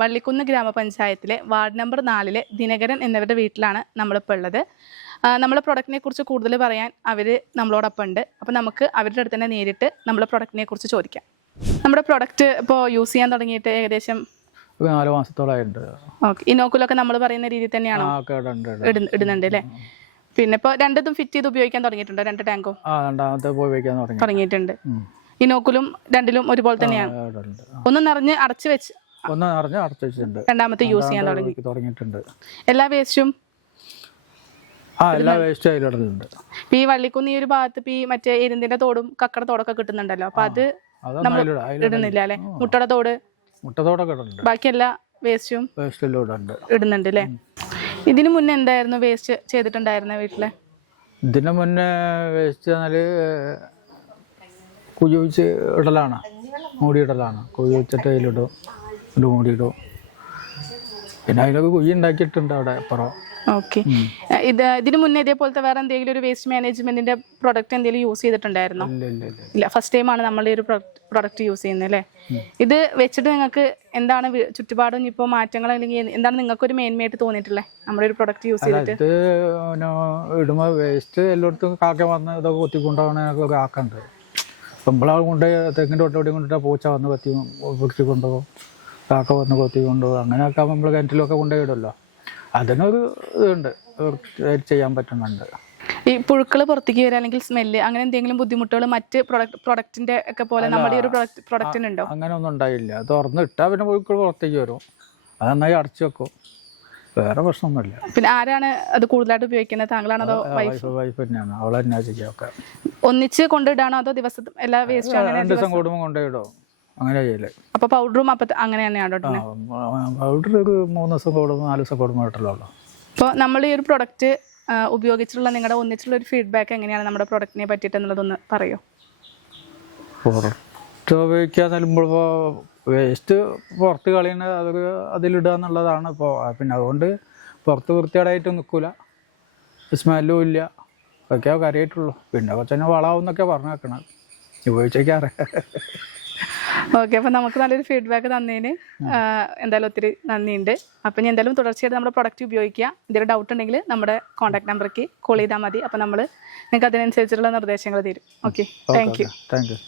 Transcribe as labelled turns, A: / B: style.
A: വള്ളിക്കുന്ന് ഗ്രാമപഞ്ചായത്തിലെ ward number നാലിലെ Dinakaran എന്നിവരുടെ വീട്ടിലാണ് നമ്മളിപ്പോൾ ഉള്ളത്. നമ്മളെ പ്രൊഡക്റ്റിനെ കുറിച്ച് കൂടുതൽ പറയാൻ അവർ നമ്മളോടൊപ്പം ഉണ്ട് അപ്പോൾ നമുക്ക് അവരുടെ അടുത്ത് തന്നെ നേരിട്ട് നമ്മളെ പ്രൊഡക്റ്റിനെ കുറിച്ച് ചോദിക്കാം. നമ്മുടെ പ്രൊഡക്റ്റ് ഇപ്പോൾ യൂസ് ചെയ്യാൻ തുടങ്ങിയിട്ട് ഏകദേശം
B: നാല് മാസത്തോളായിട്ടുണ്ട്.
A: ഓക്കെ ഇനോക്കുലൊക്കെ നമ്മൾ പറയുന്ന രീതിയിൽ തന്നെയാണോ? ഇടുന്നുണ്ട് അല്ലേ? പിന്നെ ഇപ്പോൾ രണ്ടതും ഫിറ്റ് ചെയ്ത് ഉപയോഗിക്കാൻ തുടങ്ങിയിട്ടുണ്ടോ? രണ്ട് ടാങ്കും?
B: ആ രണ്ടാമത്തെ തുടങ്ങി.
A: തുടങ്ങിയിട്ടുണ്ട്. ഇനോക്കുലും രണ്ടിലും ഒരുപോലെ തന്നെയാണ്? ഒന്ന് നിറഞ്ഞ് അടച്ചു വെച്ച്
B: ഒന്ന് നിറഞ്ഞ്
A: രണ്ടാമത്തെ യൂസ് ചെയ്യാൻ തുടങ്ങി.
B: തുടങ്ങിയിട്ടുണ്ട്.
A: എല്ലാ വേസ്റ്റും
B: ആ എല്ലാ വേസ്റ്റും അതിലിടുന്നുണ്ട്
A: ഇപ്പൊ ഈ വള്ളിക്കുന്ന് ഈ ഒരു ഭാഗത്ത് ഈ മറ്റേ എരുന്തിന്റെ തോടും കക്കട തോടൊക്കെ കിട്ടുന്നുണ്ടല്ലോ. അപ്പൊ അത് ഇടുന്നില്ല അല്ലെ? മുട്ടയുടെ തോട്.
B: മുട്ടത്തോടൊക്കെ ഇടുന്നുണ്ട്.
A: ബാക്കി എല്ലാ വേസ്റ്റും
B: വേസ്റ്റ് ഇടുന്നുണ്ട്.
A: അല്ലെ? ഇതിനു മുന്നേ എന്തായിരുന്നു വേസ്റ്റ് ചെയ്തിട്ടുണ്ടായിരുന്ന വീട്ടിൽ?
B: ഇതിനു മുന്നേ വേസ്റ്റ് പറഞ്ഞാൽ കുഴി വെച്ച് ഇടലാണ്. മൂടിയിടലാണ്. കുഴി വെച്ചിട്ട് അതിലിടും. മൂടിയിടും പിന്നെ അതിനൊക്കെ കുഴി ഉണ്ടാക്കിയിട്ടുണ്ട് അവിടെ അപ്പുറം.
A: ഓക്കെ ഇത് ഇതിനു മുന്നേ ഇതേപോലത്തെ വേറെ എന്തെങ്കിലും ഒരു വേസ്റ്റ് മാനേജ്മെന്റിന്റെ പ്രൊഡക്റ്റ് എന്തെങ്കിലും യൂസ് ചെയ്തിട്ടുണ്ടായിരുന്നോ?
B: ഇല്ല
A: ഫസ്റ്റ് ടൈം ആണ് നമ്മൾ ഈ ഒരു പ്രൊഡക്റ്റ് യൂസ് ചെയ്യുന്നത് അല്ലേ? ഇത് വെച്ചിട്ട് നിങ്ങൾക്ക് എന്താണ് ചുറ്റുപാടും ഇപ്പോൾ മാറ്റങ്ങൾ അല്ലെങ്കിൽ എന്താണ് നിങ്ങൾക്ക് ഒരു മേന്മയായിട്ട് തോന്നിയിട്ടുള്ളത് നമ്മുടെ ഒരു പ്രൊഡക്റ്റ് യൂസ് ചെയ്തിട്ട്.
B: ഇടുമ്പോൾ വേസ്റ്റ് എല്ലായിടത്തും കാക്ക വന്ന് ഇതൊക്കെ കൊത്തിക്കൊണ്ടുപോകണൊക്കെ കാക്കുണ്ട്. നമ്മളാൾ കൊണ്ട് തെങ്ങിന്റെ ഒട്ടോടി കൊണ്ടിട്ട് പൂച്ച വന്ന് കത്തി പൊടിച്ച് കൊണ്ടുപോകും. കാക്ക വന്ന് കൊത്തി കൊണ്ടുപോകും. അങ്ങനെയൊക്കെ നമ്മൾ കിണറ്റിലൊക്കെ കൊണ്ടുപോയിടുമല്ലോ അതിനൊരു ഇതുണ്ട്. ചെയ്യാൻ പറ്റുന്നുണ്ട്.
A: ഈ പുഴുക്കൾ പുറത്തേക്ക് വരിക അല്ലെങ്കിൽ സ്മെല്ല് അങ്ങനെ എന്തെങ്കിലും ബുദ്ധിമുട്ടുകൾ മറ്റ് പ്രൊഡക്റ്റ് പ്രൊഡക്റ്റിന്റെ ഒക്കെ പോലെ നമ്മുടെ ഒരു പ്രൊഡക്റ്റ് പ്രൊഡക്റ്റിനുണ്ടോ
B: അങ്ങനെ ഒന്നും ഉണ്ടായില്ല. തുറന്ന് ഇട്ടാൽ പിന്നെ പുഴുക്കൾ പുറത്തേക്ക് വരും. അത് നന്നായി അടച്ചു വെക്കും. വേറെ പ്രശ്നമൊന്നുമില്ല.
A: പിന്നെ ആരാണ് അത് കൂടുതലായിട്ട് ഉപയോഗിക്കുന്നത്? താങ്കളാണോ അതോ വൈഫ്
B: വൈഫ് തന്നെയാണ്. അവൾ തന്നെ ചെയ്യാമൊക്കെ
A: ഒന്നിച്ച് കൊണ്ടിടാണോ അതോ ദിവസം എല്ലാ വേസ്റ്റ്
B: ദിവസം കൂടുമ്പോൾ കൊണ്ടുപോയിടും അങ്ങനെ ചെയ്യൽ
A: അപ്പൊ പൗഡറും അപ്പൊ അങ്ങനെ തന്നെയാണോ
B: പൗഡർ ഒരു മൂന്ന് ദിവസം കൂടുമ്പോൾ നാല് ദിവസം കൂടുമ്പോൾ ഇട്ടല്ലോ
A: അപ്പോൾ നമ്മൾ ഈ ഒരു പ്രൊഡക്റ്റ് ഉപയോഗിച്ചിട്ടുള്ള നിങ്ങളുടെ ഒന്നിച്ചുള്ള ഒരു ഫീഡ്ബാക്ക് എങ്ങനെയാണ് നമ്മുടെ പ്രൊഡക്റ്റിനെ പറ്റിയിട്ട് എന്നുള്ളതൊന്ന് പറയോ?
B: പുറത്ത് ഉപയോഗിക്കാൻ നൽകുമ്പോൾ വേസ്റ്റ് പുറത്ത് കളയുന്ന അതൊക്കെ അതിലിടുക എന്നുള്ളതാണ് ഇപ്പോൾ പിന്നെ അതുകൊണ്ട് പുറത്ത് വൃത്തികേടായിട്ട് നിൽക്കില്ല സ്മെല്ലും ഇല്ല. അതൊക്കെ കാര്യമായിട്ടുള്ളൂ പിന്നെ എന്നൊക്കെ പറഞ്ഞു വെക്കണം ഉപയോഗിച്ചേക്കാറ്.
A: ഓക്കെ അപ്പോൾ നമുക്ക് നല്ലൊരു ഫീഡ്ബാക്ക് തന്നതിന് എന്തായാലും ഒത്തിരി നന്ദിയുണ്ട്. അപ്പം ഞാൻ എന്തായാലും തുടർച്ചയായിട്ട് നമ്മുടെ പ്രൊഡക്റ്റ് ഉപയോഗിക്കുക. എന്തെങ്കിലും ഡൗട്ട് ഉണ്ടെങ്കിൽ നമ്മുടെ കോൺടാക്ട് നമ്പർക്ക് കോൾ ചെയ്താൽ മതി. അപ്പോൾ നമ്മൾ നിങ്ങൾക്ക് അതിനനുസരിച്ചുള്ള നിർദ്ദേശങ്ങൾ തരും. Okay thank you
B: thank you